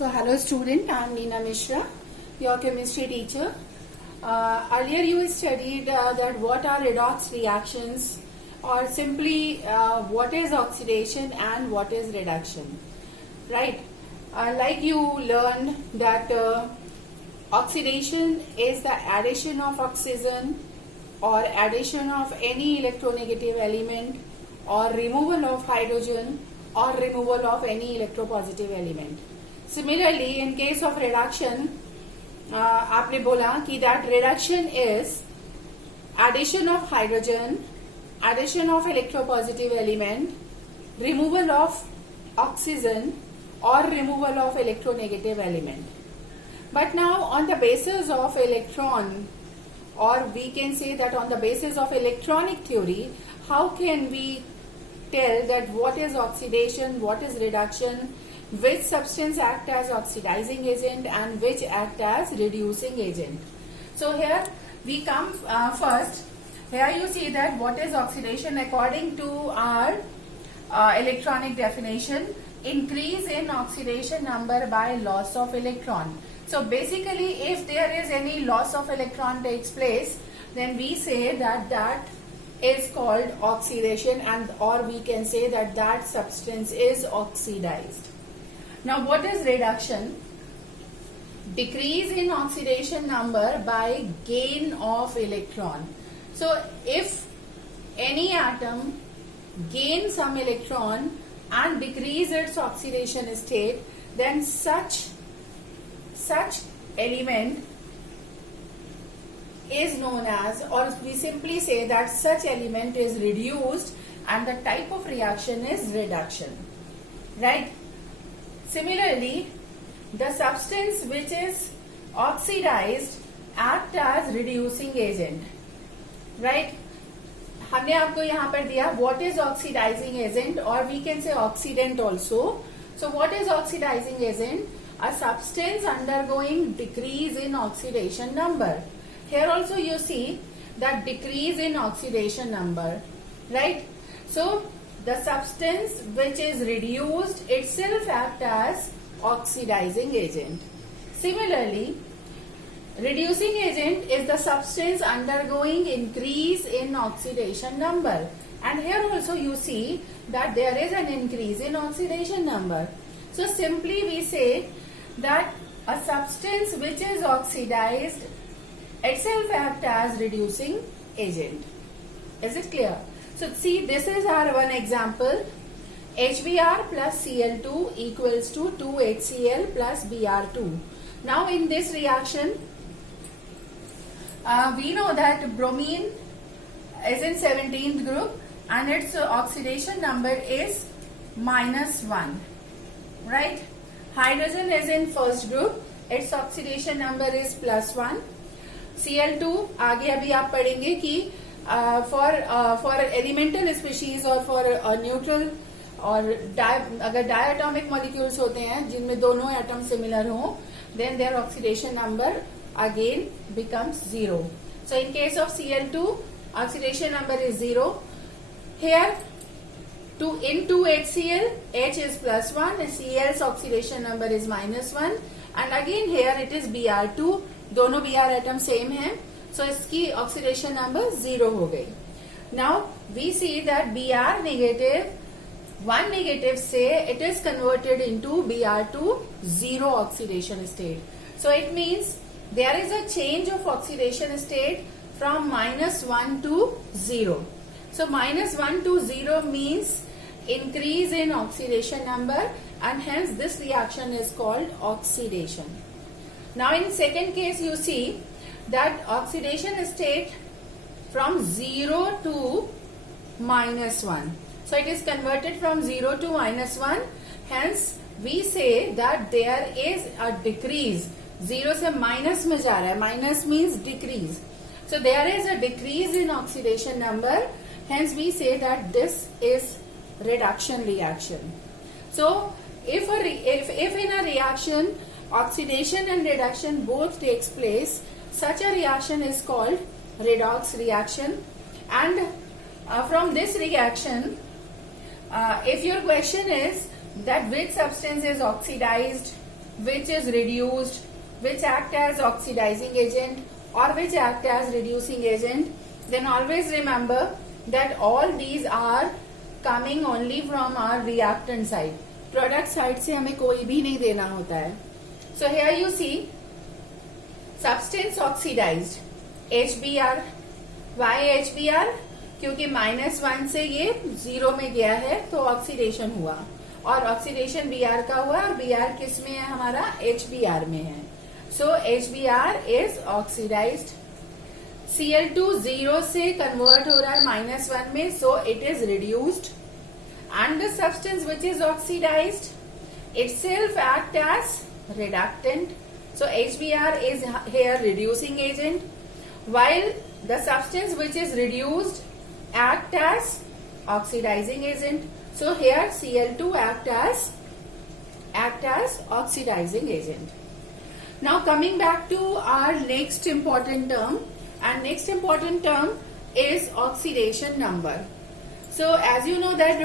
So hello student, I am Neena Mishra, your chemistry teacher. Earlier you studied that what are redox reactions, or simply what is oxidation and what is reduction, right? Like you learned that oxidation is the addition of oxygen or addition of any electronegative element or removal of hydrogen or removal of any electropositive element. Similarly, in case of reduction, आपने बोला कि that reduction is addition of hydrogen, addition of electropositive element, removal of oxygen or removal of electronegative element. But now on the basis of electron, or we can say that on the basis of electronic theory, how can we tell that what is oxidation, what is reduction, which substance act as oxidizing agent and which act as reducing agent. So here we come first. Here you see that what is oxidation according to our electronic definition: increase in oxidation number by loss of electron. So basically, if there is any loss of electron takes place, then we say that that is called oxidation, and or we can say that that substance is oxidized. Now what is reduction? Decrease in oxidation number by gain of electron. So if any atom gains some electron and decrease its oxidation state, then such element is known as, or we simply say that such element is reduced, and the type of reaction is reduction, right? Similarly, the substance which is oxidized act as reducing agent, right? हमने आपको यहाँ पर दिया what is oxidizing agent, or we can say oxidant also. So what is oxidizing agent? A substance undergoing decrease in oxidation number. Here also you see that decrease in oxidation number, right? So the substance which is reduced itself act as oxidizing agent. Similarly, reducing agent is the substance undergoing increase in oxidation number. And here also you see that there is an increase in oxidation number. So simply we say that a substance which is oxidized itself act as reducing agent. Is it clear? So see, this is our one example. HBr plus Cl2 equals to 2HCl plus Br2. Now in this reaction, we know that bromine is in 17th group and its oxidation number is -1, right? Hydrogen is in first group, its oxidation number is +1. Cl2 आगे अभी आप पढ़ेंगे कि for elemental species और for neutral और अगर diatomic molecules होते हैं जिनमें दोनों एटम सिमिलर हों, then their oxidation number again becomes 0. So in case of Cl2, oxidation number is 0. Here in 2HCl, H is +1, Cl's oxidation number is -1, and again here it is Br2, दोनों Br atom same हैं, so इसकी oxidation number 0 हो गई. Now we see that Br negative, 1 negative say it is converted into Br2 0 oxidation state. So it means there is a change of oxidation state from -1 to 0. So -1 to 0 means increase in oxidation number, and hence this reaction is called oxidation. Now in second case you see that oxidation state from 0 to -1. So it is converted from 0 to -1. Hence we say that there is a decrease. 0 से minus में जा रहा है. Minus means decrease. So there is a decrease in oxidation number. Hence we say that this is reduction reaction. So if in a reaction oxidation and reduction both takes place, such a reaction is called redox reaction. And from this reaction, if your question is that which substance is oxidized, which is reduced, which act as oxidizing agent or which act as reducing agent, then always remember that all these are coming only from our reactant side. Product side से हमें कोई भी नहीं देना होता है. So here you see substance oxidized, HBr. Why HBr? क्योंकि -1 से ये 0 में गया है तो ऑक्सीडेशन हुआ, और ऑक्सीडेशन Br का हुआ, और Br किस में है हमारा? HBr में है. So HBr is oxidized. Cl2 0 से कन्वर्ट हो रहा है -1 में, so it is reduced. And the substance which is oxidized itself act as reductant. So HBr is here reducing agent, while the substance which is reduced act as oxidizing agent. So here Cl2 act as oxidizing agent. Now coming back to our next important term, and next important term is oxidation number. So as you know that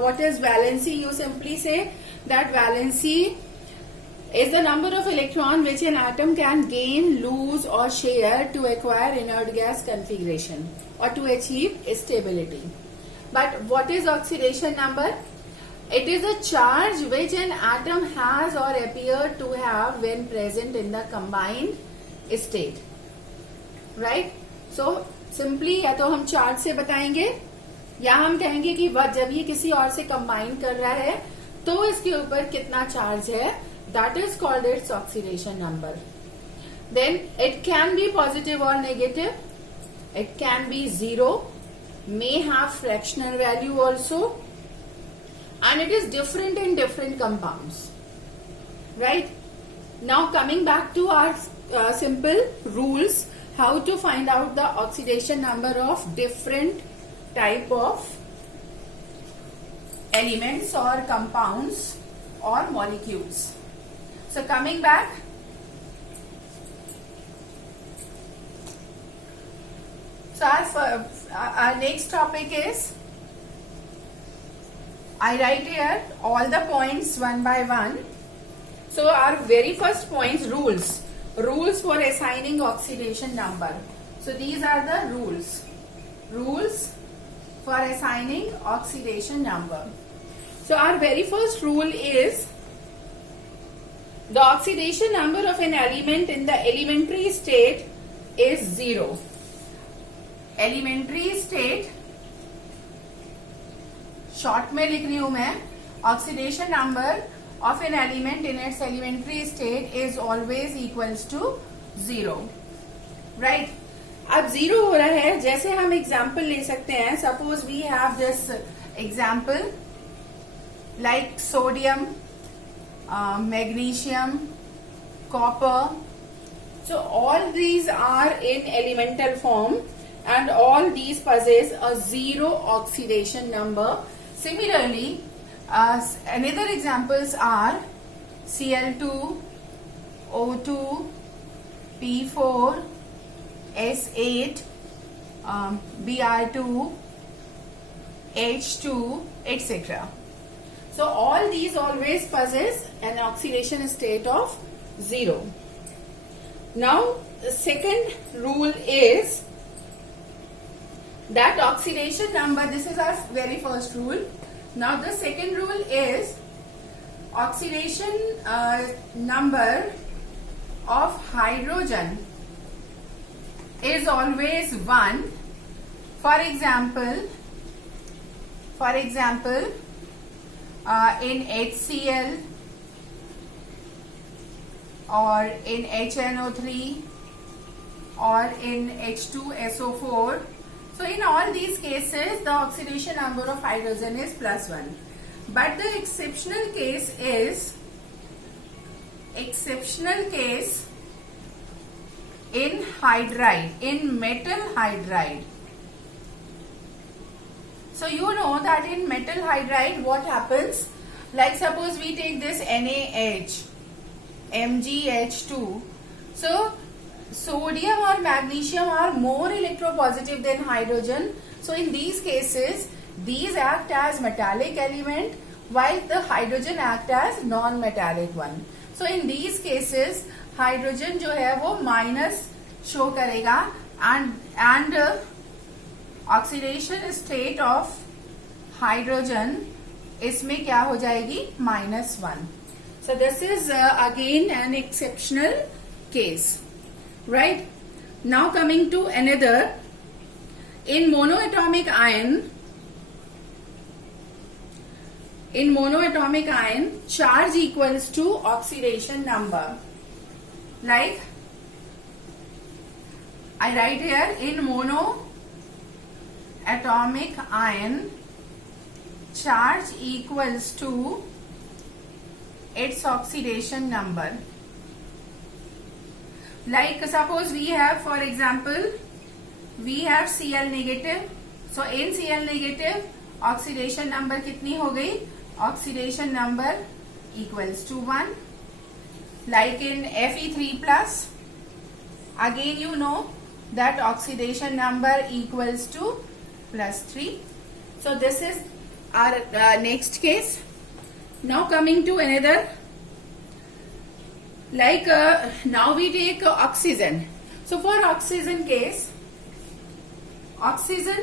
what is valency, you simply say that valency is the number of electron which an atom can gain, lose or share to acquire inert gas configuration or to achieve stability. But what is oxidation number? It is a charge which an atom has or appear to have when present in the combined state. Right? So simply या तो हम charge से बताएंगे या हम कहेंगे कि जब ये किसी और से कंबाइन कर रहा है तो इसके ऊपर कितना चार्ज है. That is called its oxidation number. Then it can be positive or negative. It can be 0, may have fractional value also, and it is different in different compounds. Right? Now coming back to our simple rules, how to find out the oxidation number of different type of elements or compounds or molecules. So coming back, so our next topic is, I write here all the points one by one. So our very first points, rules for assigning oxidation number. So these are the rules for assigning oxidation number. So our very first rule is the oxidation number of an element in the elementary state is 0. Elementary state, short में लिख रही हूं मैं, oxidation number of an element in its elementary state is always equals to 0. Right? अब 0 हो रहा है, जैसे हम एग्जाम्पल ले सकते हैं. Suppose we have this example like sodium, magnesium, copper. So all these are in elemental form and all these possess a 0 oxidation number. Similarly, another examples are Cl2, O2, P4, S8, Br2, H2, etc. So all these always possess an oxidation state of 0. Now the second rule is that oxidation number, this is our very first rule. Now the second rule is oxidation number of hydrogen is always 1. For example, in HCl or in HNO3 or in H2SO4. So in all these cases the oxidation number of hydrogen is +1. But the exceptional case is in hydride, in metal hydride. So you know that in metal hydride what happens, like suppose we take this NaH, MgH2. So sodium or magnesium are more electropositive than hydrogen. So in these cases, these act as metallic element while the hydrogen act as non-metallic one. So in these cases hydrogen जो है वो minus show करेगा and oxidation state of hydrogen इसमें क्या हो जाएगी -1. So this is again an exceptional case, right? Now coming to another, in monoatomic ion charge equals to oxidation number. Like I write here, in monoatomic ion charge equals to its oxidation number. Like suppose we have, for example, we have Cl negative. So in Cl negative oxidation number कितनी हो गई? Oxidation number equals to 1. Like in Fe3 plus, again you know that oxidation number equals to +3. So this is our next case. Now coming to another, like now we take oxygen. So for oxygen case, oxygen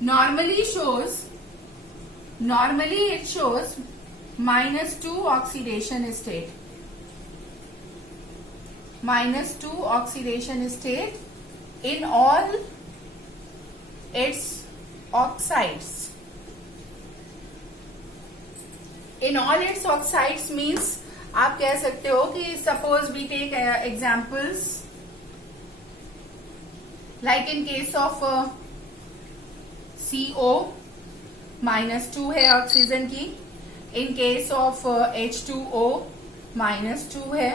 normally it shows -2 oxidation state. -2 oxidation state in all its oxides. In all its oxides means आप कह सकते हो कि suppose we take examples like in case of CO -2 है oxygen की, in case of H2O -2 है.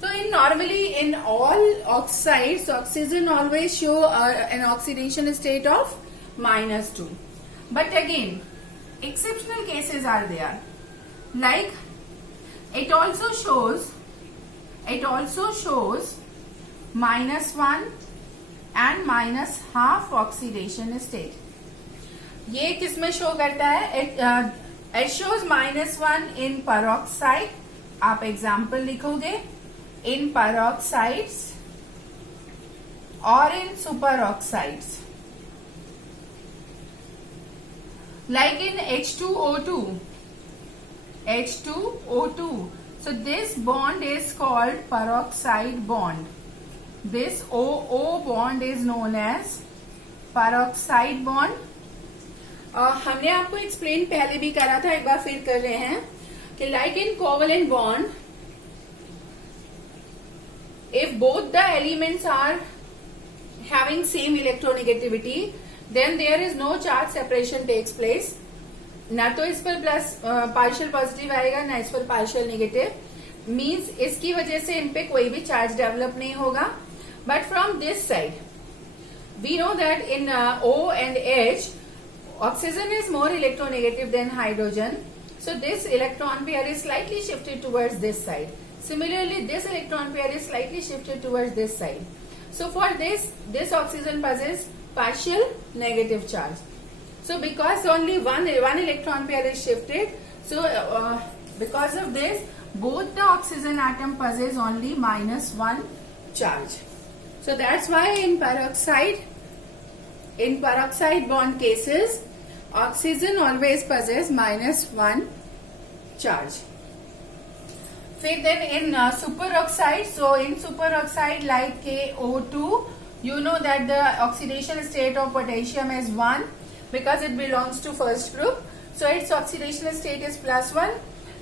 So in normally in all oxides, oxygen always show an oxidation state of -2. But again, exceptional cases are there. Like it also shows -1 and -half oxidation state. ये किसमें show करता है? It shows -1 in peroxide. आप example लिखोगे in peroxides or in superoxides. Like in H2O2. So this bond is called peroxide bond. This OO bond is known as peroxide bond. हमने आपको explain पहले भी करा था, एक बार फिर कर रहे हैं कि like in covalent bond, if both the elements are having same electronegativity, then there is no charge separation takes place. ना तो इस पर प्लस पार्शियल पॉजिटिव आएगा, ना इस पर पार्शियल नेगेटिव. मीन्स इसकी वजह से इन पे कोई भी चार्ज डेवलप नहीं होगा. But from this side we know that in O and H, oxygen is more electronegative than hydrogen. So this electron pair is slightly shifted towards this side. Similarly, this electron pair is slightly shifted towards this side. So for this oxygen possesses partial negative charge. So because only one electron pair is shifted, so because of this, both the oxygen atom possess only -1 charge. So that's why in peroxide bond cases, oxygen always possess -1 charge. फिर then in superoxide, so in superoxide like KO2, you know that the oxidation state of potassium is 1 because it belongs to first group. So its oxidation state is +1.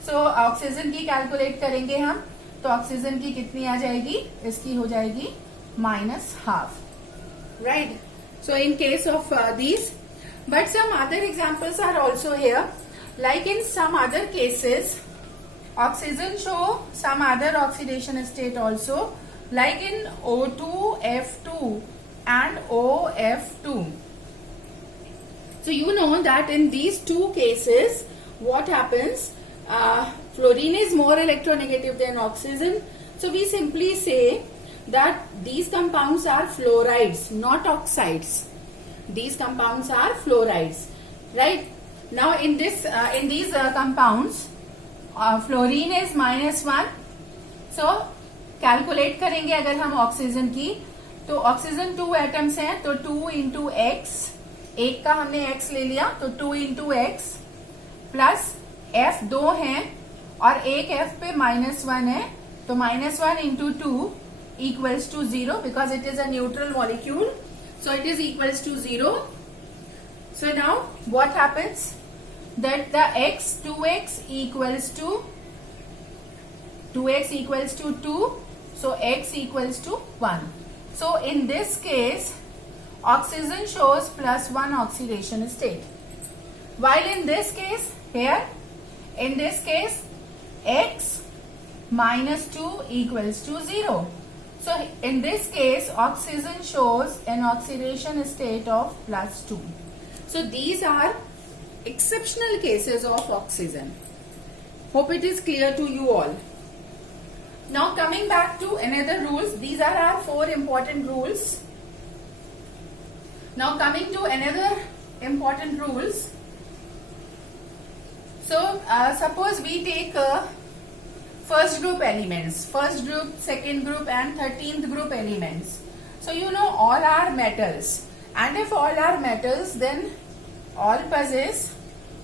So oxygen की calculate करेंगे हम, तो oxygen की कितनी आ जाएगी? इसकी हो जाएगी -half, right? So in case of these, but some other examples are also here. Like in some other cases, oxygen show some other oxidation state also, like in O2, F2 and OF2. So you know that in these two cases, what happens? Fluorine is more electronegative than oxygen. So we simply say that these compounds are fluorides, not oxides. These compounds are fluorides, right? Now in these compounds, fluorine is -1. So calculate करेंगे अगर हम oxygen की, तो oxygen 2 atoms हैं, तो 2 into x, एक का हमने x ले लिया, तो 2 इंटू एक्स प्लस F 2 हैं और एक F पे -1 है, तो -1 into 2 equals to 0 because it is a neutral molecule. So it is equals to 0. So now what happens? That the 2x equals to 2. So x equals to 1. So in this case, oxygen shows +1 oxidation state. While in this case, here, in this case, x -2 equals to 0. So in this case, oxygen shows an oxidation state of +2. So these are exceptional cases of oxygen. Hope it is clear to you all. Now coming back to another rules, these are our 4 important rules. Now coming to another important rules. So suppose we take first group elements, first group, second group and 13th group elements. So you know all are metals, and if all are metals, then all possess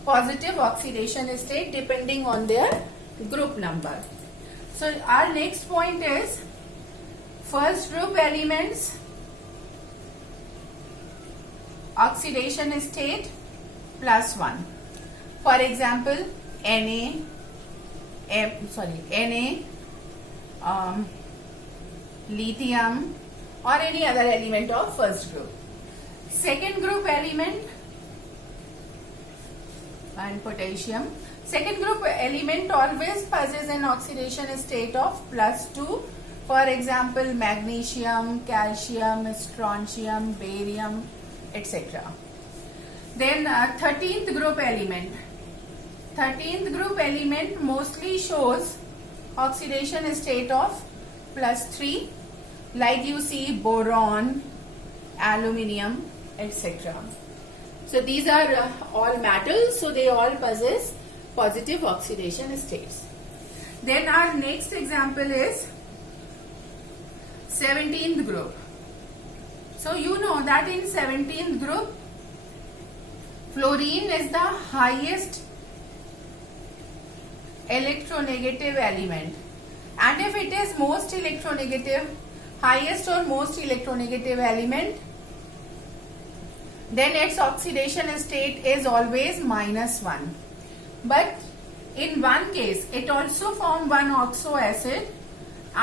positive oxidation state depending on their group number. So our next point is first group elements oxidation state +1. For example, Na, lithium or any other element of first group. Second group element and potassium. Second group element always possesses an oxidation state of +2. For example, magnesium, calcium, strontium, barium, etc. Then 13th group element. 13th group element mostly shows oxidation state of +3, like you see boron, aluminium, etc. So these are all metals, so they all possess positive oxidation states. Then our next example is 17th group. So you know that in 17th group, fluorine is the highest electronegative element, and if it is most electronegative, highest or most electronegative element, then its oxidation state is always -1. But in one case, it also form one oxo acid,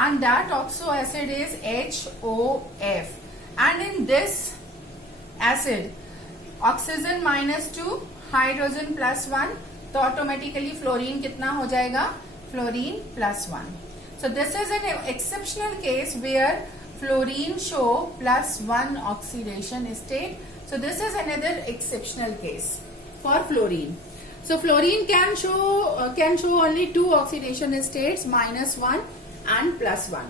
and that oxo acid is HOF, and in this acid, oxygen -2, hydrogen +1, तो automatically fluorine कितना हो जाएगा? Fluorine +1. So this is an exceptional case where fluorine show +1 oxidation state. So this is another exceptional case for fluorine. So fluorine can show only 2 oxidation states, -1 and +1.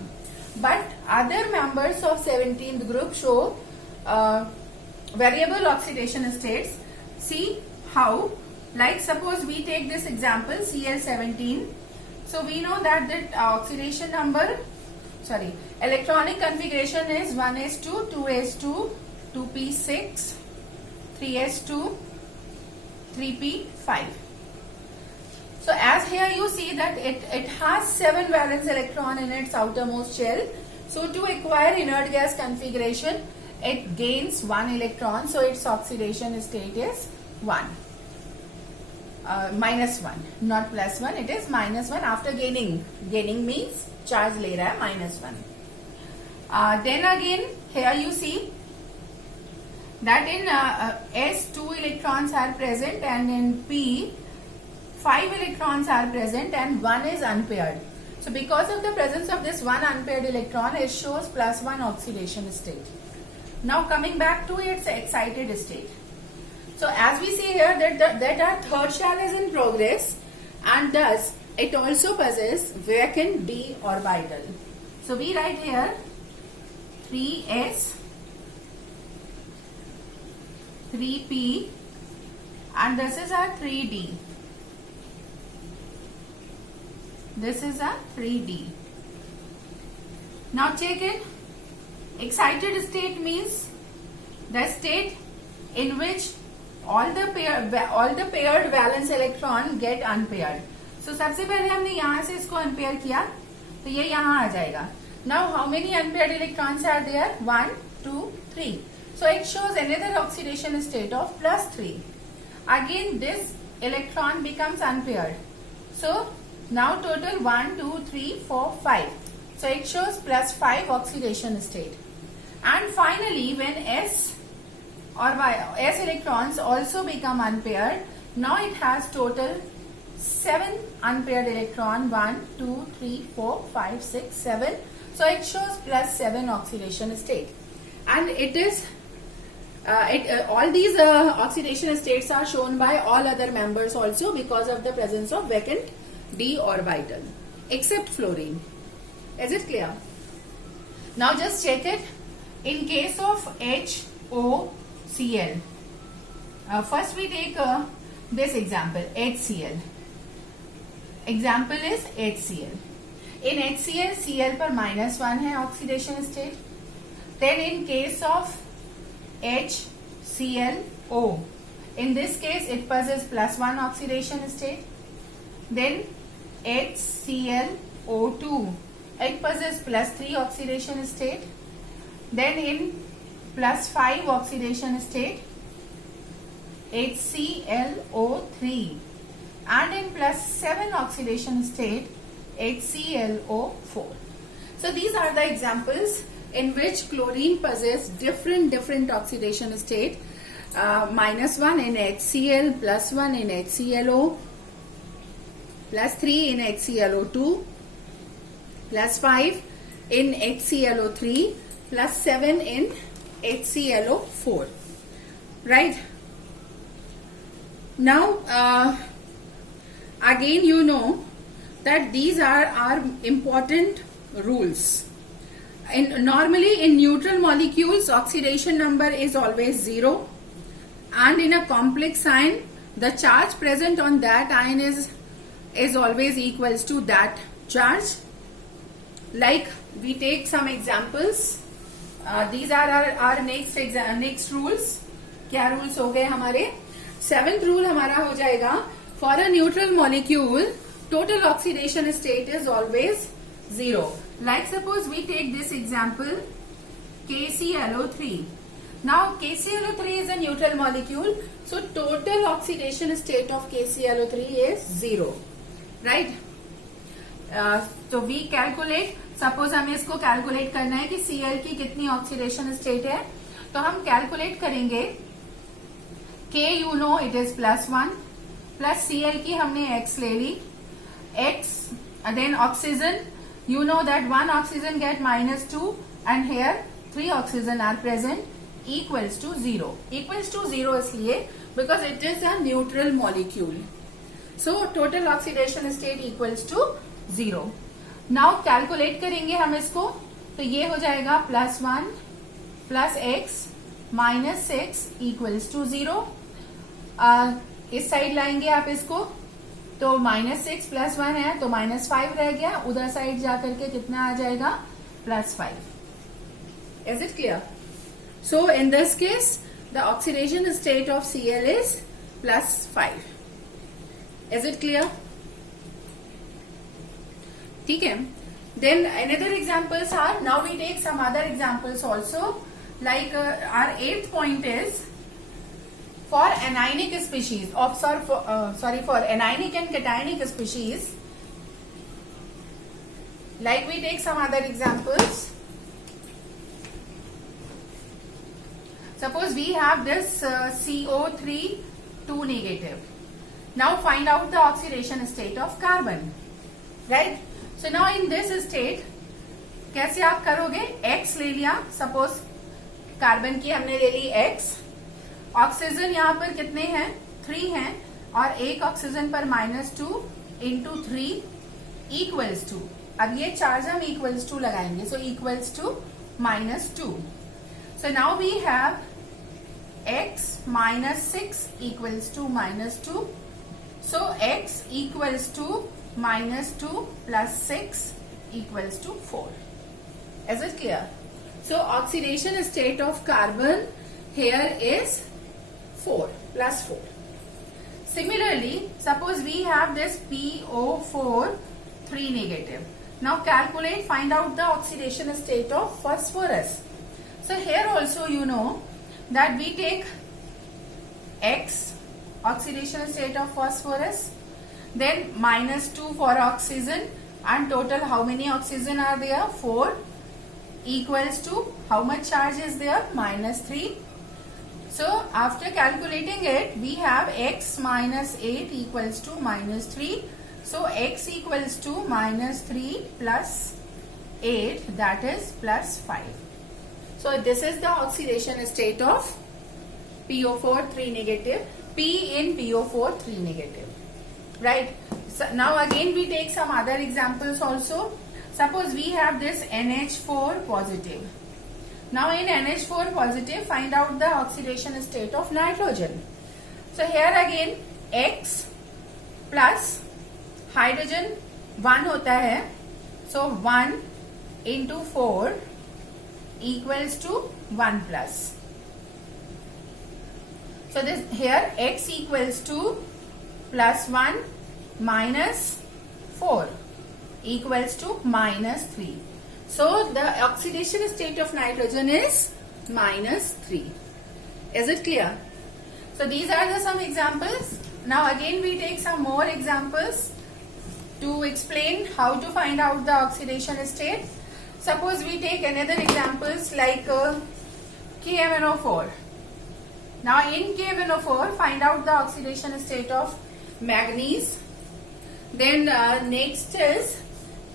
But other members of 17th group show variable oxidation states. See how? Like suppose we take this example Cl17. So we know that the oxidation number, electronic configuration is 1s2, 2s2, 2p6, 3s2, 3p5. So as here you see that it has 7 valence electron in its outermost shell. So to acquire inert gas configuration, it gains 1 electron. So its oxidation state is 1. -1, not +1, it is -1 after gaining. Gaining means charge ले रहा है -1. Then again here you see that in S 2 electrons are present, and in P 5 electrons are present, and 1 is unpaired. So because of the presence of this 1 unpaired electron, it shows +1 oxidation state. Now coming back to its excited state. So as we see here that our third shell is in progress, and thus it also possesses vacant d orbital. So we write here 3s, 3p, and this is our 3d. This is a 3d. Now check it. Excited state means the state in which all the paired valence electron get unpaired. So सबसे पहले हमने यहाँ से इसको unpair किया, तो ये यहाँ आ जाएगा. Now how many unpaired electrons are there? 1, 2, 3. So it shows another oxidation state of +3. Again this electron becomes unpaired. So now total 1, 2, 3, 4, 5. So it shows +5 oxidation state. And finally when S or S electrons also become unpaired, now it has total 7 unpaired electron. 1, 2, 3, 4, 5, 6, 7. So it shows +7 oxidation state. And it is all these oxidation states are shown by all other members also because of the presence of vacant d orbital, except fluorine. Is it clear? Now just check it. In case of HOCl, first we take this example, HCl. Example is HCl. In HCl, Cl पर -1 है oxidation state. Then in case of HClO, in this case it possesses +1 oxidation state. Then HClO2, it possesses +3 oxidation state. Then in +5 oxidation state, HClO3, and in +7 oxidation state, HClO4. So these are the examples in which chlorine possesses different oxidation state. -1 in HCl, +1 in HClO, +3 in HClO2, +5 in HClO3, +7 in HClO4. Right? Now, again you know that these are our important rules. Normally in neutral molecules, oxidation number is always 0, and in a complex ion, the charge present on that ion is always equals to that charge. Like we take some examples. These are our next rules. क्या rules हो गए हमारे? 7th rule हमारा हो जाएगा. For a neutral molecule, total oxidation state is always 0. Like suppose we take this example, KClO3. Now KClO3 is a neutral molecule, so total oxidation state of KClO3 is 0. Right? So we calculate. Suppose हमें इसको calculate करना है कि Cl की कितनी oxidation state है, तो हम कैलकुलेट करेंगे. K you know it is +1 plus Cl की हमने X ले ली. X then oxygen, you know that one oxygen get -2 and here 3 oxygen are present, equals to 0. Equals to 0 इसलिए because it is a neutral molecule. So total oxidation state equals to 0. Now calculate करेंगे हम इसको, तो ये हो जाएगा +1 plus x -6 equals to 0. इस side लाएंगे आप इसको, तो -6 +1 है तो -5 रह गया. उधर साइड जाकर के कितना आ जाएगा? +5. Is it clear? So in this case, the oxidation state of Cl is +5. Is it clear? ठीक है. Then another examples are, now we take some other examples also. Like our 8th point is for anionic species for anionic and cationic species. Like we take some other examples. Suppose we have this CO3 2 negative. Now find out the oxidation state of carbon. Right? So now in this state कैसे आप करोगे? X ले लिया, suppose carbon की हमने ले ली X. Oxygen यहाँ पर कितने हैं? 3 हैं, और एक ऑक्सीजन पर -2 इंटू 3 इक्वल्स टू. अब ये चार्ज हम इक्वल्स टू लगाएंगे, so equals to -2. So now we have X -6 equals to -2. So X equals to minus 2 plus 6 equals to 4. Is it clear? So oxidation state of carbon here is 4 plus 4. Similarly, suppose we have this PO4 3 negative. Now calculate, find out the oxidation state of phosphorus. So here also you know that we take X, oxidation state of phosphorus, then minus 2 for oxygen, and total how many oxygen are there? 4, equals to how much charge is there? Minus 3. So after calculating it, we have X minus 8 equals to minus 3. So X equals to minus 3 plus 8, that is plus 5. So this is the oxidation state of PO4 3 negative, P in PO4 3 negative, right? So now again we take some other examples also. Suppose we have this NH4 positive. Now in NH4 positive, find out the oxidation state of nitrogen. So here again X plus hydrogen 1 होता है, सो 1 into 4 equals to 1 plus. So this here X equals to plus 1 minus 4 equals to minus 3. So the oxidation state of nitrogen is minus 3. Is it clear? So these are some examples. Now again we take some more examples to explain how to find out the oxidation state. Suppose we take another examples like KMnO4. Now in KMnO4, find out the oxidation state of manganese. Then next is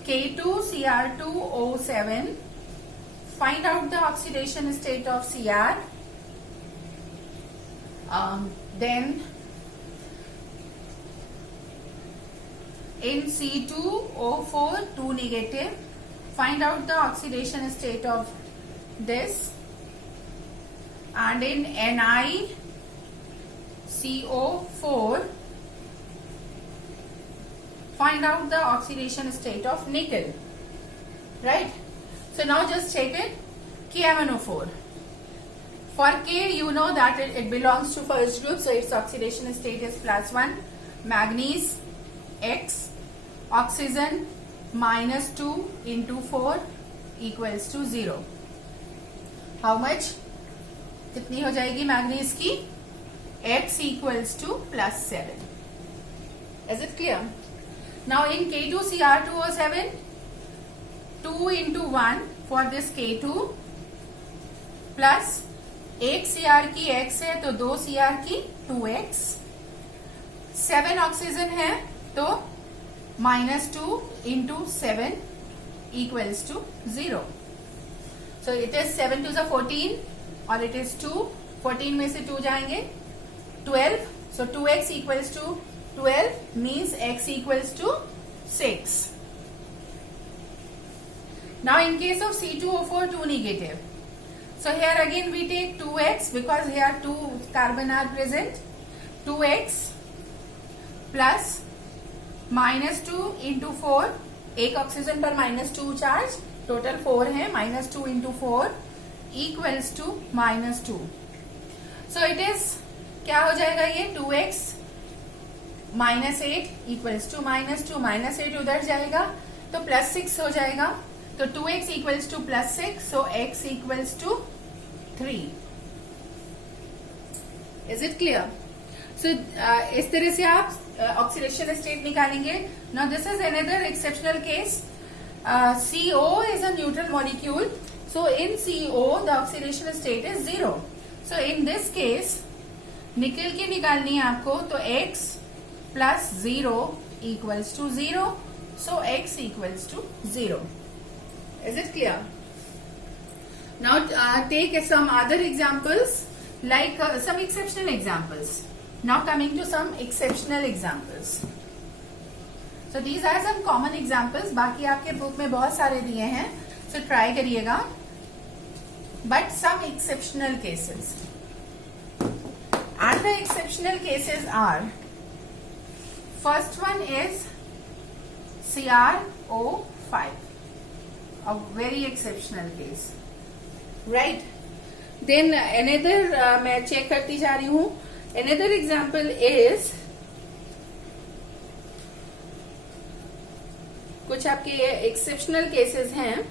K2Cr2O7. Find out the oxidation state of Cr. Then in C2O4 2 negative, find out the oxidation state of this. And in NiCO4, find out the oxidation state of nickel, right? So now just check it. KMnO4. For K, you know that it belongs to first group, so its oxidation state is plus 1. Manganese, X, oxygen minus 2 into 4 equals to 0. How much? कितनी हो जाएगी manganese की? X equals to plus 7. Is it clear? Now in K2Cr2O7, 2 into 1 for this K2 plus 1 Cr की X है तो 2 Cr की 2X, 7 oxygen है तो minus 2 into 7 equals to 0. So it is 7 to the 14 और it is 2. 14 में से 2 जाएंगे 12. So 2x equals to 12 means x equals to 6. Now in case of C2O4 2 negative. So here again we take 2x because here 2 carbon are present. 2x plus minus 2 into 4, एक oxygen पर minus 2 charge, total 4 है, minus 2 into 4 equals to minus 2. So it is, क्या हो जाएगा ये 2x minus 8 equals to minus 2, minus 8 उधर जाएगा तो plus 6 हो जाएगा, तो 2x equals to plus 6, so x equals to 3. Is it clear? So इस तरह से आप ऑक्सीडेशन स्टेट निकालेंगे. Now this is another exceptional case. CO is a neutral molecule. So in CO the oxidation state is 0. So in this case निकल की निकालनी है आपको तो x plus 0 equals to 0. So x equals to 0. Is it clear? Now take some other examples like some exceptional examples. Now coming to some exceptional examples. So these are some common examples. बाकी आपके book में बहुत सारे दिए हैं, so try करिएगा. But some exceptional cases. And the exceptional cases are, first one is CrO5, a very exceptional case, right? Then another मैं check करती जा रही हूँ. Another example is कुछ आपके एक्सेप्शनल केसेस हैं.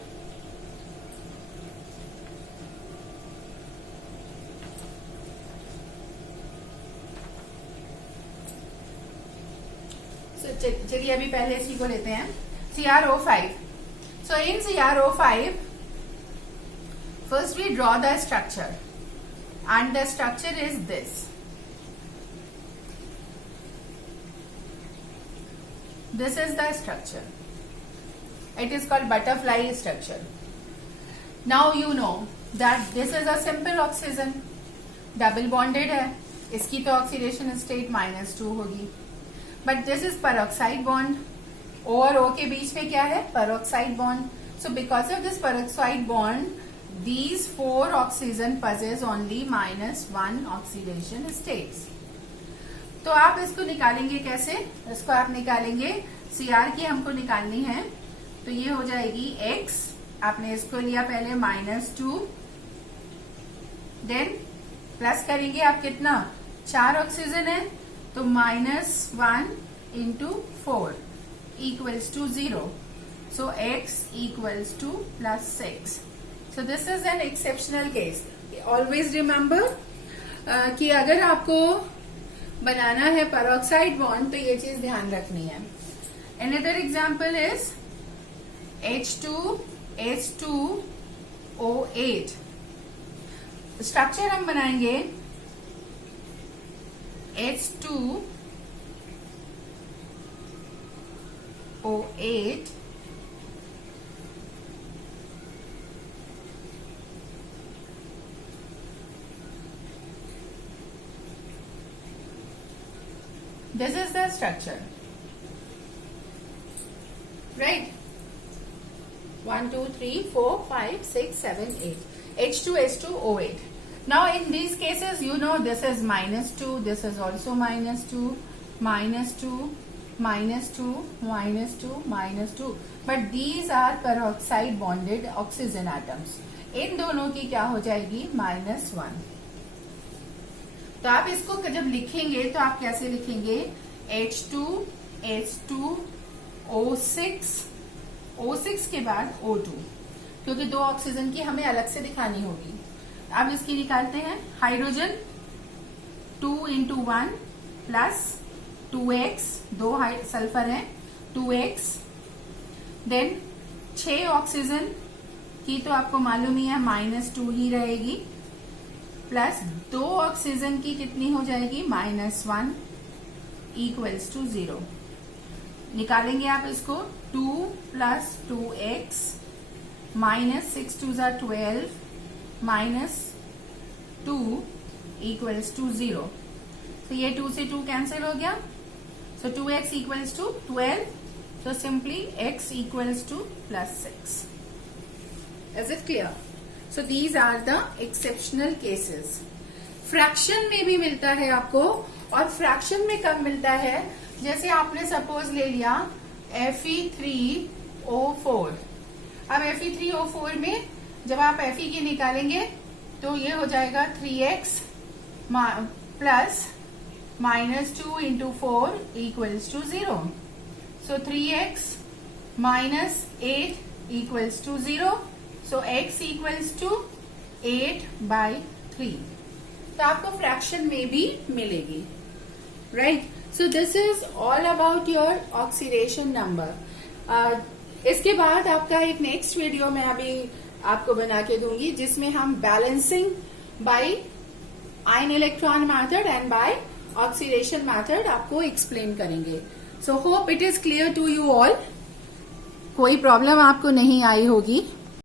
चलिए अभी पहले इसी को लेते हैं. CrO5. So in CrO5, first we draw the structure, and the structure is this. This is the structure. It is called butterfly structure. Now you know that this is a simple oxygen, double bonded है. इसकी तो oxidation state -2 होगी. But this is peroxide bond. O और O के बीच में क्या है? Peroxide bond. So because of this peroxide bond, these 4 oxygen possess only -1 oxidation states. तो आप इसको निकालेंगे कैसे? इसको आप निकालेंगे, Cr की हमको निकालनी है. तो ये हो जाएगी X. आपने इसको लिया पहले -2, देन प्लस करेंगे आप कितना? 4 ऑक्सीजन है तो -1 into 4 equals to 0. So X equals to +6. So this is an exceptional case. Always remember कि अगर आपको बनाना है पेरोक्साइड बॉन्ड तो ये चीज ध्यान रखनी है. Another example is H2H2O8. Structure हम बनाएंगे H2O8 This is the structure, right? 1, 2, 3, 4, 5, 6, 7, 8. H2H2O8. Now in these cases, you know this is -2, this is also -2, -2, -2, -2, -2. But these are peroxide bonded oxygen atoms. इन दोनों की क्या हो जाएगी? -1. तो आप इसको जब लिखेंगे तो आप कैसे लिखेंगे? H2H2O6, O6 के बाद O2, क्योंकि 2 ऑक्सीजन की हमें अलग से दिखानी होगी. अब इसकी निकालते हैं. Hydrogen 2 into 1 plus 2x, 2 sulphur है 2x. देन 6 ऑक्सीजन की तो आपको मालूम ही है -2 ही रहेगी, प्लस 2 ऑक्सीजन की कितनी हो जाएगी? -1 equals to 0. निकालेंगे आप इसको. 2 plus 2x -6 2s are 12 -2 equals to 0. तो ये 2 से 2 कैंसिल हो गया. So 2x equals to 12. So simply x equals to +6. Is it clear? So these are the exceptional cases. Fraction में भी मिलता है आपको, और फ्रैक्शन में कब मिलता है? जैसे आपने सपोज ले लिया Fe3O4. अब Fe3O4 में जब आप Fe की निकालेंगे तो ये हो जाएगा 3x plus -2 into 4 equals to 0. So 3x minus 8 equals to 0. So x equals to 8/3. तो आपको फ्रैक्शन में भी मिलेगी, right? So this is all about your oxidation number. इसके बाद आपका एक नेक्स्ट वीडियो मैं अभी आपको बना के दूंगी, जिसमें हम balancing by ion electron method and by oxidation method आपको एक्सप्लेन करेंगे. So hope it is clear to you all. कोई प्रॉब्लम आपको नहीं आई होगी.